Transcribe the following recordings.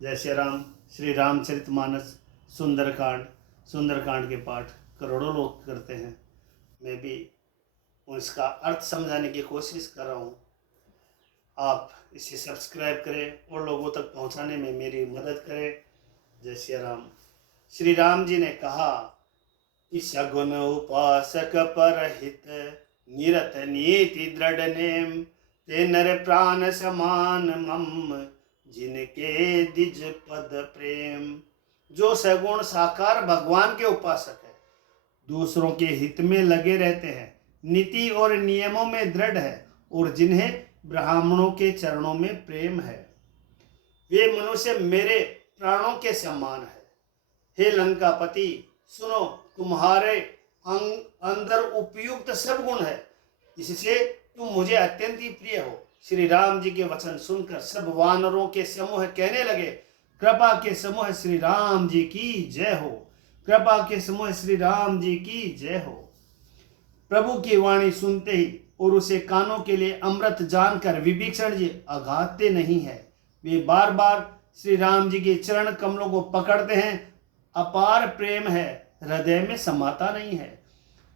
जय श्री राम। श्री रामचरितमानस सुंदरकांड के पाठ करोड़ों लोग करते हैं। मैं भी उसका अर्थ समझाने की कोशिश कर रहा हूँ। आप इसे सब्सक्राइब करें और लोगों तक पहुँचाने में मेरी मदद करें। जय श्री राम। श्री राम जी ने कहा कि सगुन उपासक परहित निरत नीति दृढ़ नेम ते नर प्राण समान मम जिनके दिज पद प्रेम। जो सगुण साकार भगवान के उपासक है, दूसरों के हित में लगे रहते हैं, नीति और नियमों में दृढ़ है और जिन्हें ब्राह्मणों के चरणों में प्रेम है, वे मनुष्य मेरे प्राणों के समान है। हे लंकापति, सुनो, तुम्हारे अंदर उपयुक्त सब गुण है, इससे तुम मुझे अत्यंत ही प्रिय हो। श्री राम जी के वचन सुनकर सब वानरों के समूह कहने लगे, कृपा के समूह श्री राम जी की जय हो। कृपा के समूह श्री राम जी की जय हो। प्रभु की वाणी सुनते ही और उसे कानों के लिए अमृत जानकर विभीषण जी अघाते नहीं है। वे बार बार श्री राम जी के चरण कमलों को पकड़ते हैं। अपार प्रेम है, हृदय में समाता नहीं है।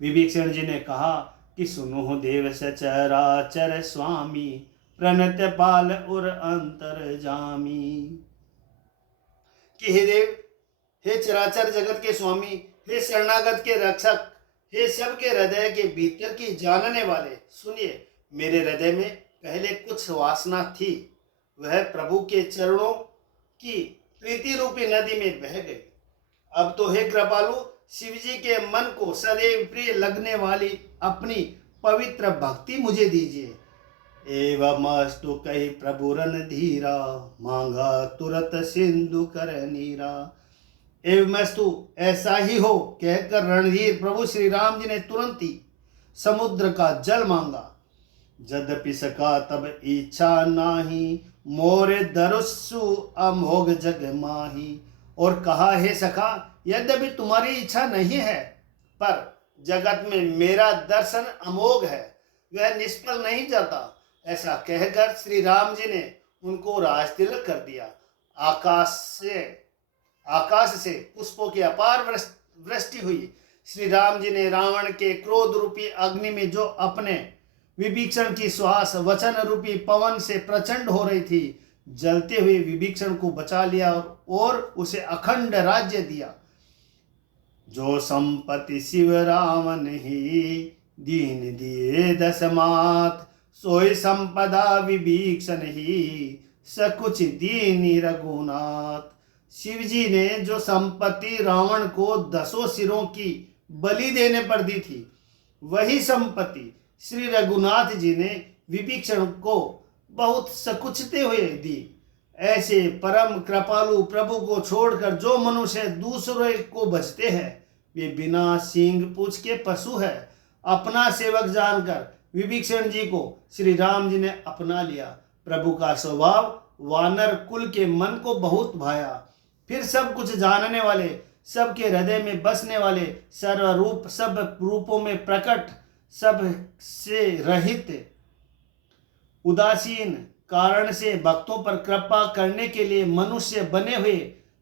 विभीषण जी ने कहा कि सुनो देव सचराचर स्वामी, प्रणत पाल और अंतर जामी। कि हे देव, हे चराचर जगत के स्वामी, हे शरणागत के रक्षक, हे सबके हृदय के भीतर की जानने वाले, सुनिए, मेरे हृदय में पहले कुछ वासना थी, वह प्रभु के चरणों की प्रीति रूपी नदी में बह गई। अब तो हे कृपालु, शिव जी के मन को सदैव प्रिय लगने वाली अपनी पवित्र भक्ति मुझे दीजिए। एवमस्तु कही प्रभु रणधीरा, मांगा तुरत सिंधु कर नीरा। एवमस्तु, ऐसा ही हो कहकर रणधीर प्रभु श्री राम जी ने तुरंत ही समुद्र का जल मांगा। यद्यपि सका तब इच्छा नाही, मोरे दरुस्सु अमोघ जग माही। और कहा, हे सखा, यद्यपि तुम्हारी इच्छा नहीं है, पर जगत में मेरा दर्शन अमोघ है, वह निष्फल नहीं जाता। ऐसा कहकर श्री राम जी ने उनको राज तिलक कर दिया। आकाश से पुष्पों की अपार वृष्टि हुई। श्री राम जी ने रावण के क्रोध रूपी अग्नि में जो अपने विभीषण की श्वास वचन रूपी पवन से प्रचंड हो रही थी, जलते हुए विभीषण को बचा लिया और उसे अखंड राज्य दिया। जो संपत्ति शिव रावण ही दीन दिए दशमात, सोई संपदा विभीषण ही सकुच दीनी रघुनाथ। शिव जी ने जो संपत्ति रावण को 10 सिरों की बलि देने पर दी थी, वही संपत्ति श्री रघुनाथ जी ने विभीषण को बहुत सकुचते हुए दी। ऐसे परम कृपालु प्रभु को छोड़कर जो मनुष्य दूसरे को बचते हैं, वे बिना सींग पूंछ के पशु है। अपना सेवक जानकर विभीषण जी को श्री राम जी ने अपना लिया। प्रभु का स्वभाव वानर कुल के मन को बहुत भाया। फिर सब कुछ जानने वाले, सबके हृदय में बसने वाले, सर्वरूप सब रूपों में प्रकट, सब से रहित, उदासीन कारण से भक्तों पर कृपा करने के लिए मनुष्य बने हुए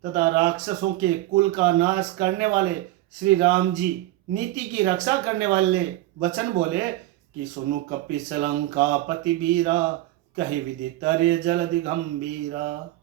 तथा राक्षसों के कुल का नाश करने वाले श्री राम जी नीति की रक्षा करने वाले वचन बोले कि सुनु कपिस लंका पति वीरा, कही विधि तरे जलधि गंभीरा।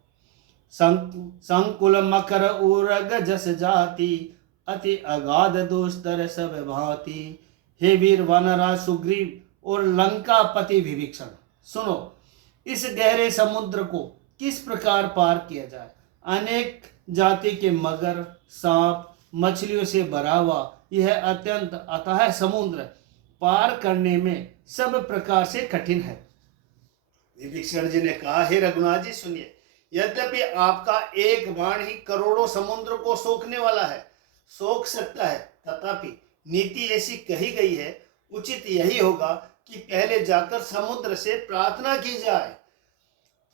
संकुल मकर उरग जस जाति, अति अगाध दुस्तर सब भांति। हे वीर वानरा सुग्रीव और लंका पति विभीषण, सुनो, इस गहरे समुद्र को किस प्रकार पार किया जाए। अनेक जाति के मगर, सांप, मछलियों से भरा हुआ यह अत्यंत अथाह समुद्र पार करने में सब प्रकार से कठिन है। विभीषण जी ने कहा, हे रघुनाथ जी, सुनिए, यद्यपि आपका एक बाण ही करोड़ों समुद्र को सोखने वाला है, सोख सकता है, तथापि नीति ऐसी कही गई है, उचित यही होगा कि पहले जाकर समुद्र से प्रार्थना की जाए।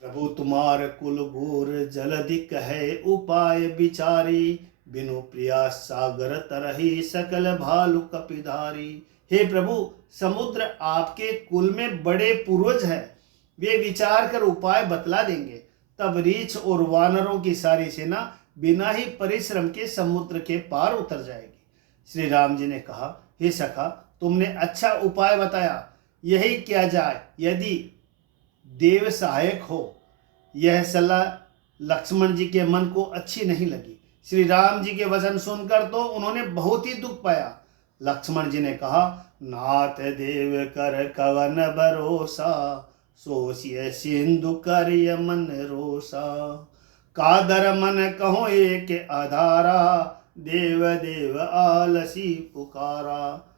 प्रभु तुम्हार कुल घोर जलधि कहे उपाय विचारी, बिनु प्रिया सागर तरही सकल भालु कपिधारी। हे प्रभु, समुद्र आपके कुल में बड़े पूर्वज हैं, वे विचार कर उपाय बतला देंगे। तब रीछ और वानरों की सारी सेना बिना ही परिश्रम के समुद्र के पार उतर जाएगी। श्री राम जी ने कहा, हे सखा, तुमने अच्छा उपाय बताया, यही किया जाए यदि देव सहायक हो। यह सलाह लक्ष्मण जी के मन को अच्छी नहीं लगी। श्री राम जी के वचन सुनकर तो उन्होंने बहुत ही दुख पाया। लक्ष्मण जी ने कहा, नाथ देव कर कवन भरोसा, सोचिए सिंधु कर मन रोसा, कादर मन कहो एक आधारा, देव देव आलसी पुकारा।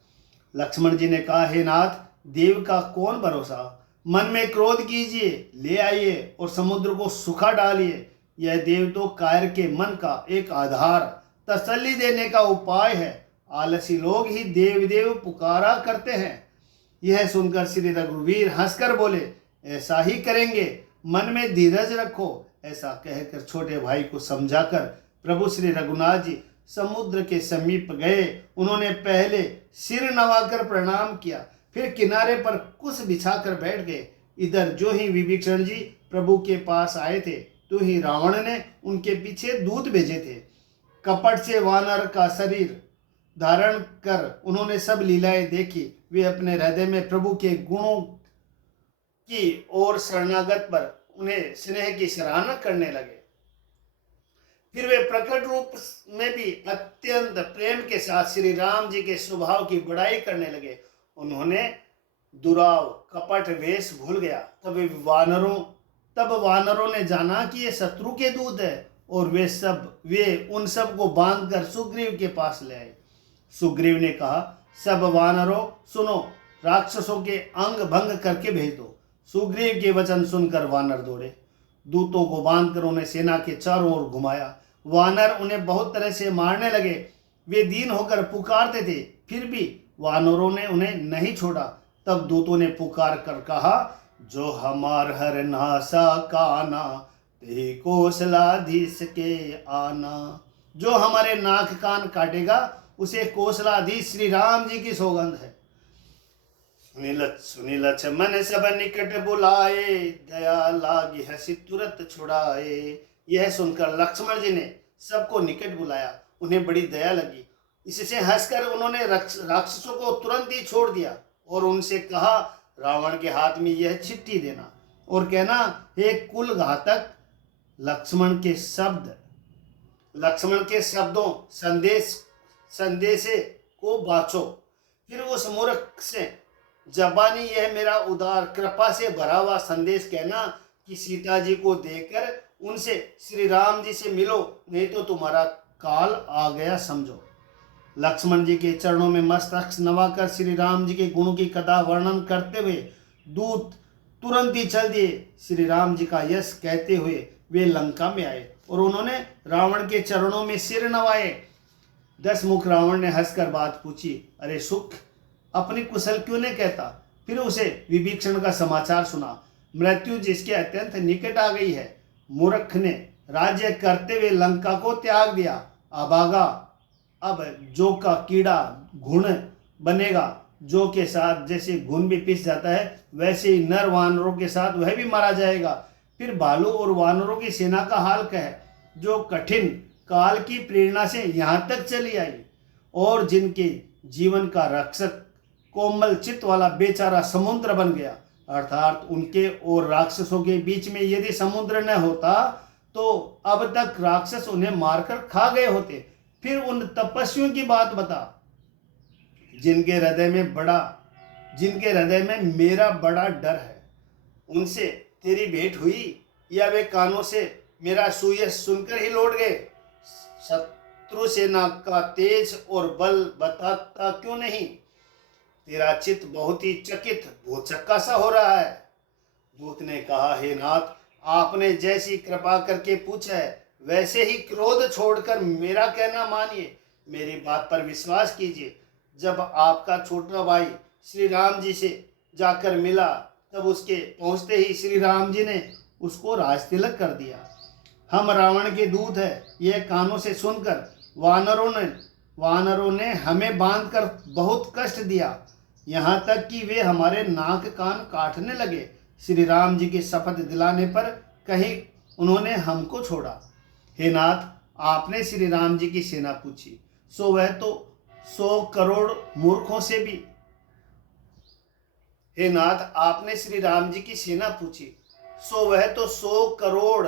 लक्ष्मण जी ने कहा, हे नाथ, देव का कौन भरोसा, मन में क्रोध कीजिए, ले आइए और समुद्र को सुखा डालिए। यह देव तो कायर के मन का एक आधार, तसल्ली देने का उपाय है। आलसी लोग ही देव देव पुकारा करते हैं। यह सुनकर श्री रघुवीर हंसकर बोले, ऐसा ही करेंगे, मन में धीरज रखो। ऐसा कहकर छोटे भाई को समझाकर प्रभु श्री रघुनाथ जी समुद्र के समीप गए। उन्होंने पहले सिर नवाकर प्रणाम किया, फिर किनारे पर कुछ बिछाकर बैठ गए। इधर जो ही विभीषण जी प्रभु के पास आए थे, तो ही रावण ने उनके पीछे दूत भेजे थे। कपट से वानर का शरीर धारण कर उन्होंने सब लीलाएं देखी। वे अपने हृदय में प्रभु के गुणों की और शरणागत पर उन्हें स्नेह की सराहना करने लगे। फिर वे प्रकट रूप में भी अत्यंत प्रेम के साथ श्री राम जी के स्वभाव की बड़ाई करने लगे। उन्होंने दुराव कपट वेश भूल गया। तब वानरों ने जाना कि ये शत्रु के दूत है, और वे उन सब को बांधकर सुग्रीव के पास ले आए। सुग्रीव ने कहा, सब वानरों सुनो, राक्षसों के अंग भंग करके भेज दो। सुग्रीव के वचन सुनकर वानर दौड़े। दूतों को बांधकर उन्हें सेना के चारों ओर घुमाया। वानर उन्हें बहुत तरह से मारने लगे। वे दीन होकर पुकारते थे, फिर भी वानरों ने उन्हें नहीं छोड़ा। तब दूतों ने पुकार कर कहा, जो हमार हर नासा काना, ते कौशलाधीश के आना। जो हमारे नाक कान काटेगा, उसे कौशलाधीश श्री राम जी की सौगंध है। सुनी लक्ष्मण सब निकट बुलाए, दया लागी हंसी तुरंत छुड़ाए। यह सुनकर लक्ष्मण जी ने सबको निकट बुलाया। उन्हें बड़ी दया लगी। इससे हंसकर उन्होंने राक्षसों को तुरंत ही छोड़ दिया और उनसे कहा, रावण के हाथ में यह चिट्ठी देना और कहना, हे कुल घातक, लक्ष्मण के शब्दों संदेशे को बाँचो। फिर उस मूर्ख से जबानी यह मेरा उदार कृपा से भरा हुआ संदेश कहना कि सीता जी को देकर उनसे श्री राम जी से मिलो, नहीं तो तुम्हारा काल आ गया समझो। लक्ष्मण जी के चरणों में मस्तक नवाकर श्री राम जी के गुणों की कथा वर्णन करते हुए दूत तुरंत ही चल दिए। श्री राम जी का यश कहते हुए वे लंका में आए और उन्होंने रावण के चरणों में सिर नवाए। 10 मुख रावण ने हंसकर बात पूछी, अरे सुख, अपनी कुशल क्यों नहीं कहता? फिर उसे विभीषण का समाचार सुना। मृत्यु जिसके अत्यंत निकट आ गई है। मूर्ख ने राज्य करते हुए लंका को त्याग दिया। अभागा, अब जो का कीड़ा घुन बनेगा। जो के साथ जैसे घुन भी पिस जाता है, वैसे ही नर वानरों के साथ वह भी मारा जाएगा। फिर भालू और वानरों की सेना का हाल क्या है, जो कठिन काल की प्रेरणा से यहाँ तक चली आई और जिनके जीवन का रक्षक कोमल चित्त वाला बेचारा समुद्र बन गया। अर्थात उनके और राक्षसों के बीच में यदि समुद्र न होता तो अब तक राक्षस उन्हें मारकर खा गए होते। फिर उन तपस्वियों की बात बता, जिनके हृदय में मेरा बड़ा डर है। उनसे तेरी भेंट हुई या वे कानों से मेरा सुयश सुनकर ही लौट गए? शत्रु सेना का तेज और बल बताता क्यों नहीं? तेरा चित्त बहुत ही चकित भूचक्का सा हो रहा है। दूत ने कहा, हे नाथ, आपने जैसी कृपा करके पूछा है वैसे ही क्रोध छोड़कर मेरा कहना मानिए, मेरी बात पर विश्वास कीजिए। जब आपका छोटा भाई श्री राम जी से जाकर मिला, तब उसके पहुंचते ही श्री राम जी ने उसको राज तिलक कर दिया। हम रावण के दूत हैं, यह कानों से सुनकर वानरों ने हमें बांधकर बहुत कष्ट दिया, यहाँ तक कि वे हमारे नाक कान काटने लगे। श्री राम जी के शपथ दिलाने पर कहीं उन्होंने हमको छोड़ा। हे नाथ, आपने श्री राम जी की सेना पूछी, सो वह तो 100 करोड़ मूर्खों से भी हे नाथ, आपने श्री राम जी की सेना पूछी, सो वह तो 100 करोड़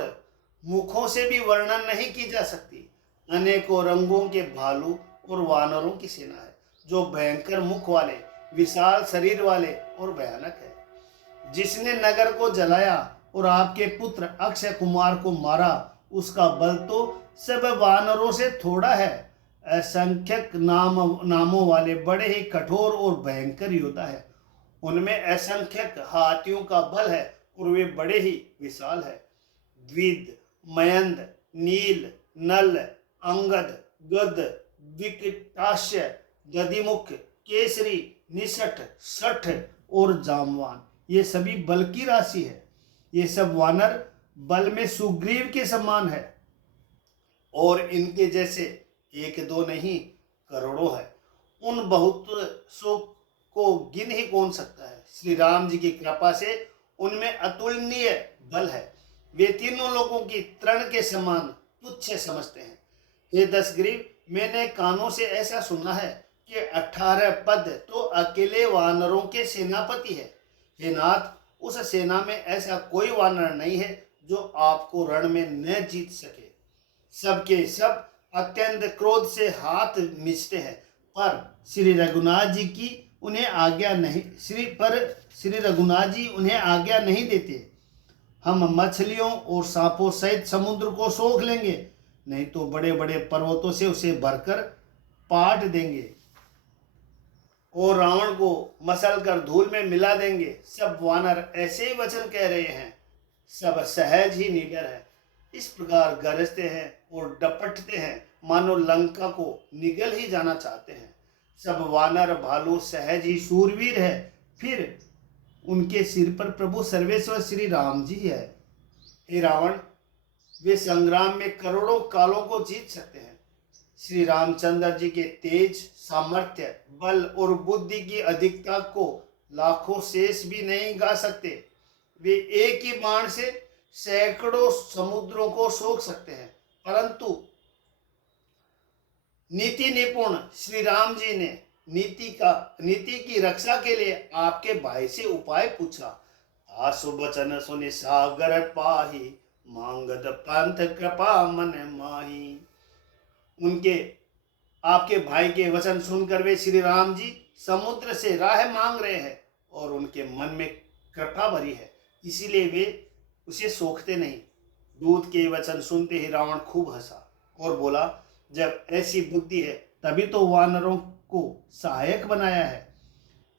मुखों से भी वर्णन नहीं की जा सकती। अनेकों रंगों के भालू और वानरों की सेना है, जो भयंकर मुख वाले, विशाल शरीर वाले और भयानक है। जिसने नगर को जलाया और आपके पुत्र अक्षय कुमार को मारा, उसका बल तो सब वानरों से थोड़ा है। असंख्यक नामों वाले बड़े ही कठोर और भयंकर योद्धा है। उनमें असंख्यक हाथियों का बल है और वे बड़े ही विशाल है। द्विद, मयंद, नील, नल, अंगद, गद, विकटाश्य, दधिमुख, केसरी, निषठ, सठ और जामवान, ये सभी बल की राशि है। ये सब वानर बल में सुग्रीव के समान है और इनके जैसे एक दो नहीं करोड़ों है। उन बहुत सो को गिन ही कौन सकता है। श्री राम जी की कृपा से उनमें अतुलनीय बल है। वे तीनों लोगों की तृण के समान तुच्छ समझते हैं। हे दशग्रीव, मैंने कानों से ऐसा सुना है कि 18 पद तो अकेले वानरों के सेनापति है। हे नाथ, उस सेना में ऐसा कोई वानर नहीं है जो आपको रण में न जीत सके। सबके सब अत्यंत क्रोध से हाथ मिचते हैं, पर श्री रघुनाथ जी की उन्हें आज्ञा नहीं श्री रघुनाथ जी उन्हें आज्ञा नहीं देते। हम मछलियों और सांपों सहित समुद्र को सोख लेंगे, नहीं तो बड़े बड़े पर्वतों से उसे भरकर पाट देंगे और रावण को मसल कर धूल में मिला देंगे। सब वानर ऐसे ही वचन कह रहे हैं, सब सहज ही निडर है। इस प्रकार गरजते हैं और डपटते हैं, मानो लंका को निगल ही जाना चाहते हैं। सब वानर भालू सहज ही शूरवीर है, फिर उनके सिर पर प्रभु सर्वेश्वर श्री राम जी है। हे रावण, वे संग्राम में करोड़ों कालों को जीत सकते हैं। श्री रामचंद्र जी के तेज, सामर्थ्य, बल और बुद्धि की अधिकता को लाखों शेष भी नहीं गा सकते। वे एक ही बाण से सैकड़ों समुद्रों को सोख सकते हैं, परंतु नीति निपुण श्री राम जी ने नीति की रक्षा के लिए आपके भाई से उपाय पूछा। आसु बचन सुनि सागर पाही, मांगत पंथ कृपा मन माही। उनके आपके भाई के वचन सुनकर वे श्री राम जी समुद्र से राह मांग रहे हैं और उनके मन में कृपा भरी है, इसीलिए वे उसे सोखते नहीं। दूत के वचन सुनते ही रावण खूब हंसा और बोला, जब ऐसी बुद्धि है तभी तो वानरों को सहायक बनाया है।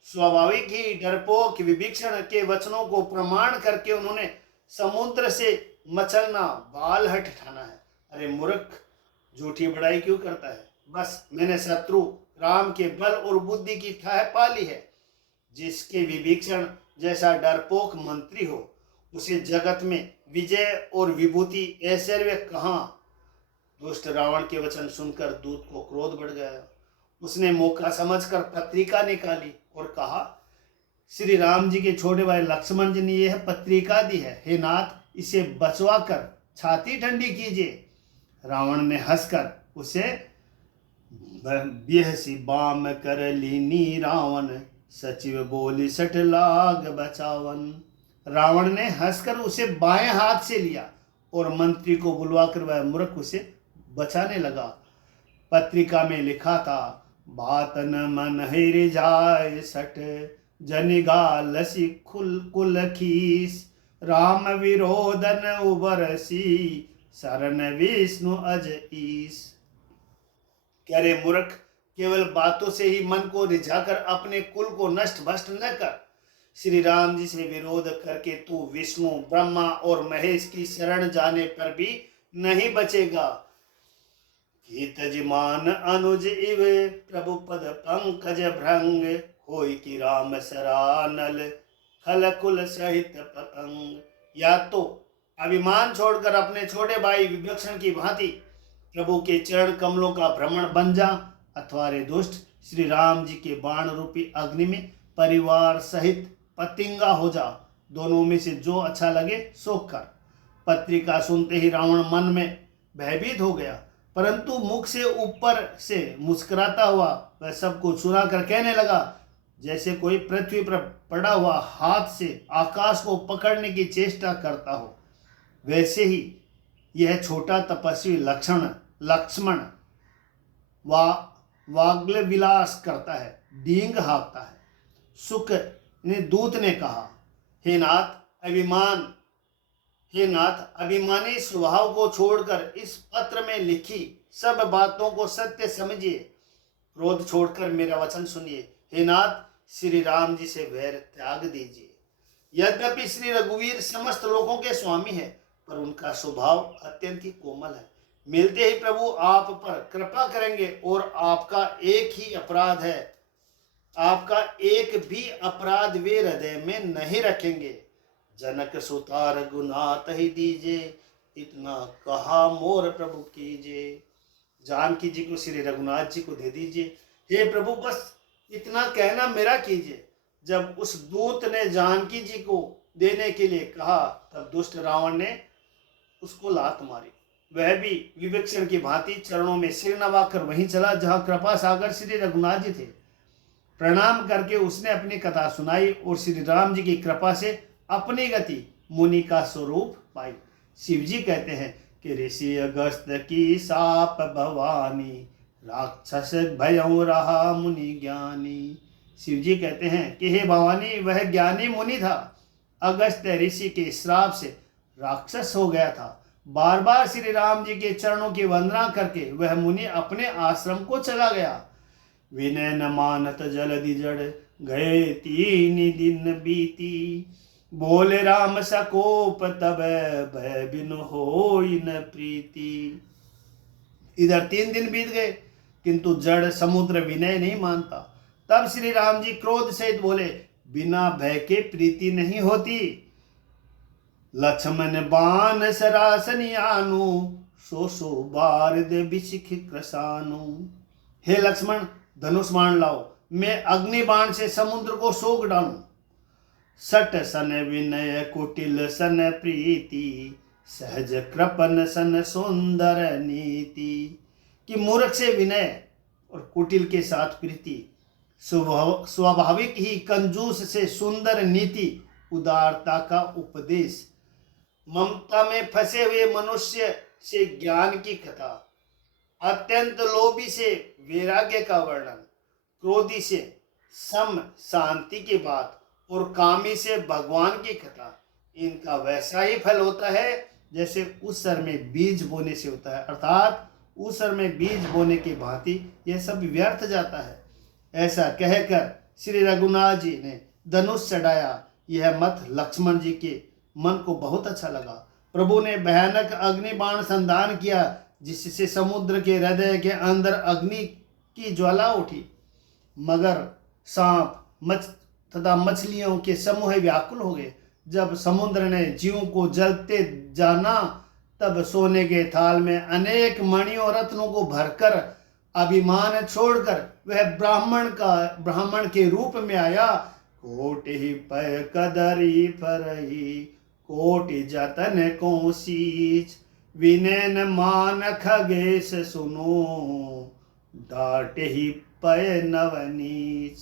स्वाभाविक ही डरपोक विभीषण के वचनों को प्रमाण करके उन्होंने समुद्र से मचलना बालहट ठाना है। अरे मूर्ख, झूठी बड़ाई क्यों करता है? बस मैंने शत्रु राम के बल और बुद्धि की ठाह पा ली है। जिसके विभीषण जैसा डरपोक मंत्री हो, उसे जगत में विजय और विभूति ऐश्वर्य कहाँ? दुष्ट रावण के वचन सुनकर दूत को क्रोध बढ़ गया। उसने मौका समझकर पत्रिका निकाली और कहा, श्री राम जी के छोटे भाई लक्ष्मण जी ने यह पत्रिका दी है। हे नाथ, इसे बचवा कर छाती ठंडी कीजिए। रावण ने हंसकर उसे बेहसी बाम कर लीनी रावण, सचिव बोली सठ लाग बचावन। रावण ने हंसकर उसे बाएं हाथ से लिया और मंत्री को बुलवाकर वह मूर्ख उसे बचाने लगा। पत्रिका में लिखा था, बातन मन हिर जाय सठ, जनिगा लसी खुल कुल खीस, राम विरोधन उबरसी, शरण विष्णु अज ईस। कह रे मूर्ख, केवल बातों से ही मन को रिझाकर अपने कुल को नष्ट भ्रष्ट न कर। श्री राम जी से विरोध करके तू विष्णु, ब्रह्मा और महेश की शरण जाने पर भी नहीं बचेगा। मान अनुज इव प्रभु पद पंकज भृंग, होई कि राम सरानल खल कुल सहित पतंग। या तो अभिमान छोड़कर अपने छोटे भाई विभीषण की भांति प्रभु के चरण कमलों का भ्रमण बन जा, अथवा रे दुष्ट श्री राम जी के बाण रूपी अग्नि में परिवार सहित पतिंगा हो जा। दोनों में से जो अच्छा लगे सो कर। पत्रिका सुनते ही रावण मन में भयभीत हो गया, परंतु मुख से ऊपर से मुस्कुराता हुआ वह सबको चुरा कर कहने लगा, जैसे कोई पृथ्वी पर पड़ा हुआ हाथ से आकाश को पकड़ने की चेष्टा करता हो, वैसे ही यह छोटा तपस्वी लक्ष्मण वाग्ल विलास करता है, डींग हाँकता है। सुख ने दूत ने कहा, हे नाथ अभिमानी स्वभाव को छोड़कर इस पत्र में लिखी सब बातों को सत्य समझिए, क्रोध छोड़कर मेरा वचन सुनिए। हे नाथ, श्री राम जी से वैर त्याग दीजिए। यद्यपि श्री रघुवीर समस्त लोगों के स्वामी है, पर उनका स्वभाव अत्यंत ही कोमल है। मिलते ही प्रभु आप पर कृपा करेंगे और आपका एक भी अपराध वे हृदय में नहीं रखेंगे। जनक सुता रघुनाथ ही दीजिए, इतना कहा मोर प्रभु कीजिए। जानकी जी को श्री रघुनाथ जी को दे दीजिए। हे प्रभु, बस इतना कहना मेरा कीजिए। जब उस दूत ने जानकी जी को देने के लिए कहा, तब दुष्ट रावण ने उसको लात मारी। वह भी विवेक्षण की भांति चरणों में सिर नवाकर वहीं चला जहां कृपा सागर श्री रघुनाथ जी थे। प्रणाम करके उसने अपनी कथा सुनाई और श्री राम जी की कृपा से अपनी गति मुनि का स्वरूप पाई। शिव जी कहते हैं कि ऋषि अगस्त की साप भवानी, राक्षस भयं रहा मुनि ज्ञानी। शिव जी कहते हैं कि हे भवानी, वह ज्ञानी मुनि था, अगस्त ऋषि के श्राप से राक्षस हो गया था। बार बार श्री राम जी के चरणों की वंदना करके वह मुनि अपने आश्रम को चला गया। विनय न मानत जलधि जड़, गए 3 दिन बीती। बोले राम सकोप तब, भय बिनु होई न प्रीति। इधर 3 दिन बीत गए, किंतु जड़ समुद्र विनय नहीं मानता। तब श्री राम जी क्रोध सहित बोले, बिना भय के प्रीति नहीं होती। लक्ष्मण बाण सरासनि आनु, सो बार दे बिशिख कृसानु। हे लक्ष्मण, धनुष बाण लाओ, मैं अग्नि बाण से समुद्र को सोख डालूं। सट सन विनय कुटिल सन प्रीति, सहज कृपन सन सुंदर नीति। कि मूर्ख से विनय और कुटिल के साथ प्रीति, स्वाभाविक ही कंजूस से सुंदर नीति, उदारता का उपदेश, ममता में फंसे हुए मनुष्य से ज्ञान की कथा, अत्यंत लोभी से वैराग्य का वर्णन, क्रोधी से सम शांति की बात और कामी से भगवान की कथा, इनका वैसा ही फल होता है जैसे उस सर में बीज बोने से होता है। अर्थात उस सर में बीज बोने की भांति यह सब व्यर्थ जाता है। ऐसा कहकर श्री रघुनाथ जी ने धनुष चढ़ाया। यह मत लक्ष्मण जी के मन को बहुत अच्छा लगा। प्रभु ने भयानक अग्नि बाण संधान किया, जिससे समुद्र के हृदय के अंदर अग्नि की ज्वाला उठी। मगर, सांप, तथा मछलियों के समूह व्याकुल हो गए। जब समुद्र ने जीवों को जलते जाना, तब सोने के थाल में अनेक मणियों रत्नों को भरकर अभिमान छोड़कर वह ब्राह्मण के रूप में आया। कोटि पय कदरी फरही, कोटि जतन को सींच। विनय न मान खगेश सुनो, डांटे ही पय नवनीच।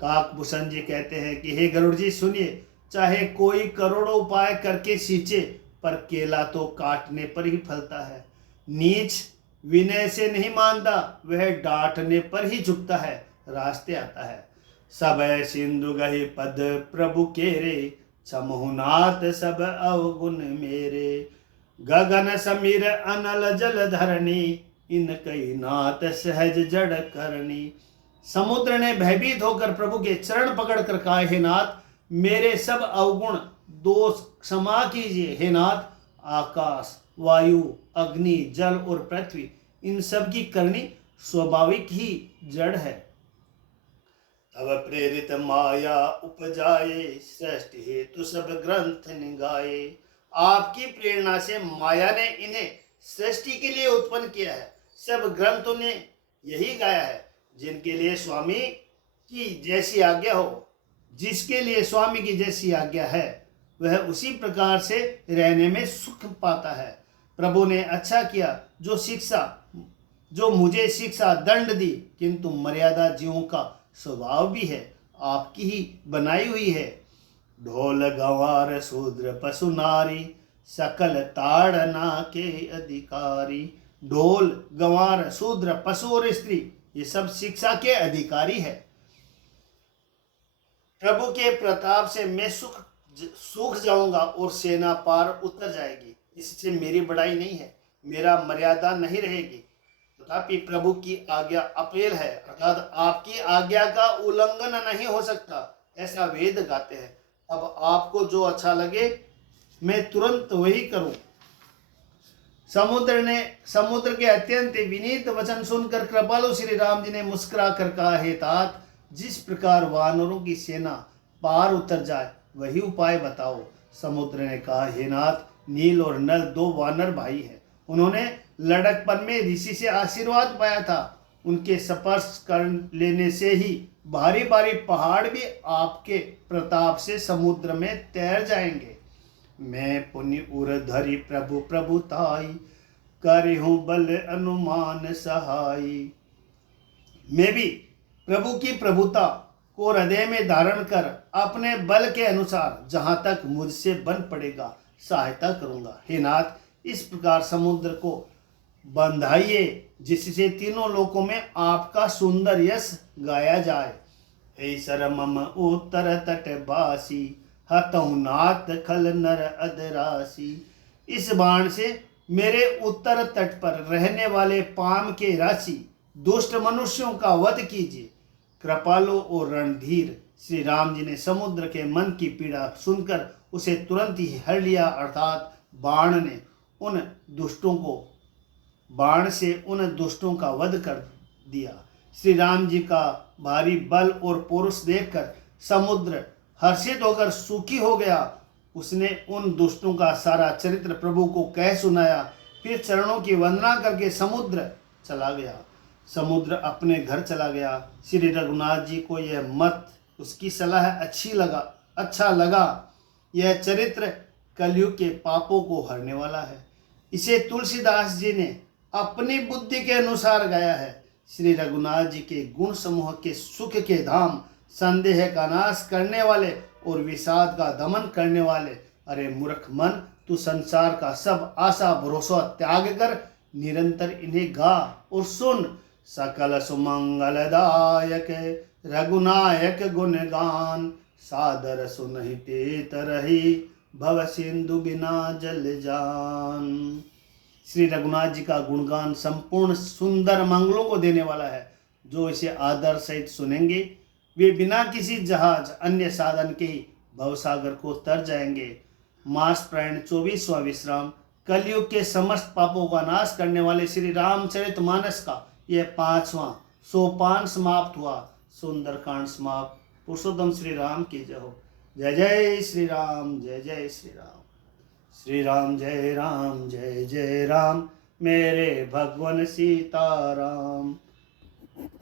काकभूषण जी कहते हैं कि हे गरुड़ जी सुनिए, चाहे कोई करोड़ों उपाय करके सींचे, पर केला तो काटने पर ही फलता है। नीच विनय से नहीं मानता, वह डांटने पर ही झुकता है, रास्ते आता है। सब सिंधु गहि पद प्रभु केरे, समहुनाथ सब अवगुण मेरे। गगन समीर अनल जल धरणी, इन कई नाथ सहज जड़ करनी। समुद्र ने भयभीत होकर प्रभु के चरण पकड़कर कहा, हे नाथ, मेरे सब अवगुण दोष क्षमा कीजिए। हे नाथ, आकाश, वायु, अग्नि, जल और पृथ्वी, इन सब की करनी स्वाभाविक ही जड़ है। तब प्रेरित माया उपजाए, सृष्टि हेतु सब ग्रंथ निगाए। आपकी प्रेरणा से माया ने इन्हें सृष्टि के लिए उत्पन्न किया है। सब ग्रंथों ने यही गाया है, जिनके लिए स्वामी की जैसी आज्ञा हो। जिसके लिए स्वामी की जैसी आज्ञा है, वह उसी प्रकार से रहने में सुख पाता है। प्रभु ने अच्छा किया जो मुझे शिक्षा दंड दी, किंतु मर्यादा जीवों का स्वभाव भी है, आपकी ही बनाई हुई है। ढोल गंवार शूद्र पशु नारी, सकल ताड़ना के अधिकारी। ढोल गंवार शूद्र पशु और स्त्री, ये सब शिक्षा के अधिकारी है। प्रभु के प्रताप से मैं सूख जाऊंगा और सेना पार उतर जाएगी। इससे मेरी बड़ाई नहीं है, मेरा मर्यादा नहीं रहेगी। तथापि प्रभु की आज्ञा अपेल है, अर्थात आपकी आज्ञा का उल्लंघन नहीं हो सकता, ऐसा वेद गाते हैं। अब आपको जो अच्छा लगे मैं तुरंत वही करूं। समुद्र के अत्यंत विनीत वचन सुनकर कृपालु श्री राम जी ने मुस्कुरा कर कहा, हे तात, जिस प्रकार वानरों की सेना पार उतर जाए वही उपाय बताओ। समुद्र ने कहा, हे नाथ, नील और नल दो वानर भाई हैं। उन्होंने लड़कपन में ऋषि से आशीर्वाद पाया था। उनके स्पर्श कर लेने से ही भारी भारी पहाड़ भी आपके प्रताप से समुद्र में तैर जाएंगे। मैं पुण्य उर धरी प्रभु प्रभुताई, करे हूँ बल अनुमान सहाई। मैं भी प्रभु की प्रभुता को हृदय में धारण कर अपने बल के अनुसार जहां तक मुझसे बन पड़ेगा सहायता करूंगा। हे नाथ, इस प्रकार समुद्र को बंधाइए जिससे तीनों लोकों में आपका सुंदर यश गाया जाए। हे सरमम उत्तर तट बासी, हतहु नाथ खल नर अदरासी। इस बाण से मेरे उत्तर तट पर रहने वाले पाम के राशि दुष्ट मनुष्यों का वध कीजिए। कृपालु और रणधीर श्री राम जी ने समुद्र के मन की पीड़ा सुनकर उसे तुरंत ही हर लिया, अर्थात बाण से उन दुष्टों का वध कर दिया। श्री राम जी का भारी बल और पौरुष देखकर समुद्र हर्षित होकर सुखी हो गया। उसने उन दुष्टों का सारा चरित्र प्रभु को कह सुनाया। फिर चरणों की वंदना करके समुद्र चला गया। समुद्र अपने घर चला गया। श्री रघुनाथ जी को यह मत, उसकी सलाह अच्छा लगा। यह चरित्र कलयुग के पापों को हरने वाला है। इसे तुलसीदास जी ने अपनी बुद्धि के अनुसार गाया है। श्री रघुनाथ जी के गुण समूह के सुख के धाम, संदेह का नाश करने वाले और विषाद का दमन करने वाले। अरे मूर्ख मन, तू संसार का सब आशा भरोसा त्याग कर निरंतर इन्हें गा और सुन। सकल सुमंगलदायक रघुनायक गुण गान, सादर सुनहि तेत रही, भव सिंधु बिना जल जान। श्री रघुनाथ जी का गुणगान संपूर्ण सुंदर मंगलों को देने वाला है। जो इसे आदर सहित सुनेंगे वे बिना किसी जहाज अन्य साधन के ही भवसागर को तर जाएंगे। मास प्रायण 24वां विश्राम, कलयुग के समस्त पापों का नाश करने वाले श्री रामचरितमानस का यह 5वां सोपान समाप्त हुआ। सुंदरकांड समाप्त। पुरुषोत्तम श्री राम की जय हो। जय जय श्री राम, जय जय श्री राम। श्री राम जय जय राम, मेरे भगवान सीताराम।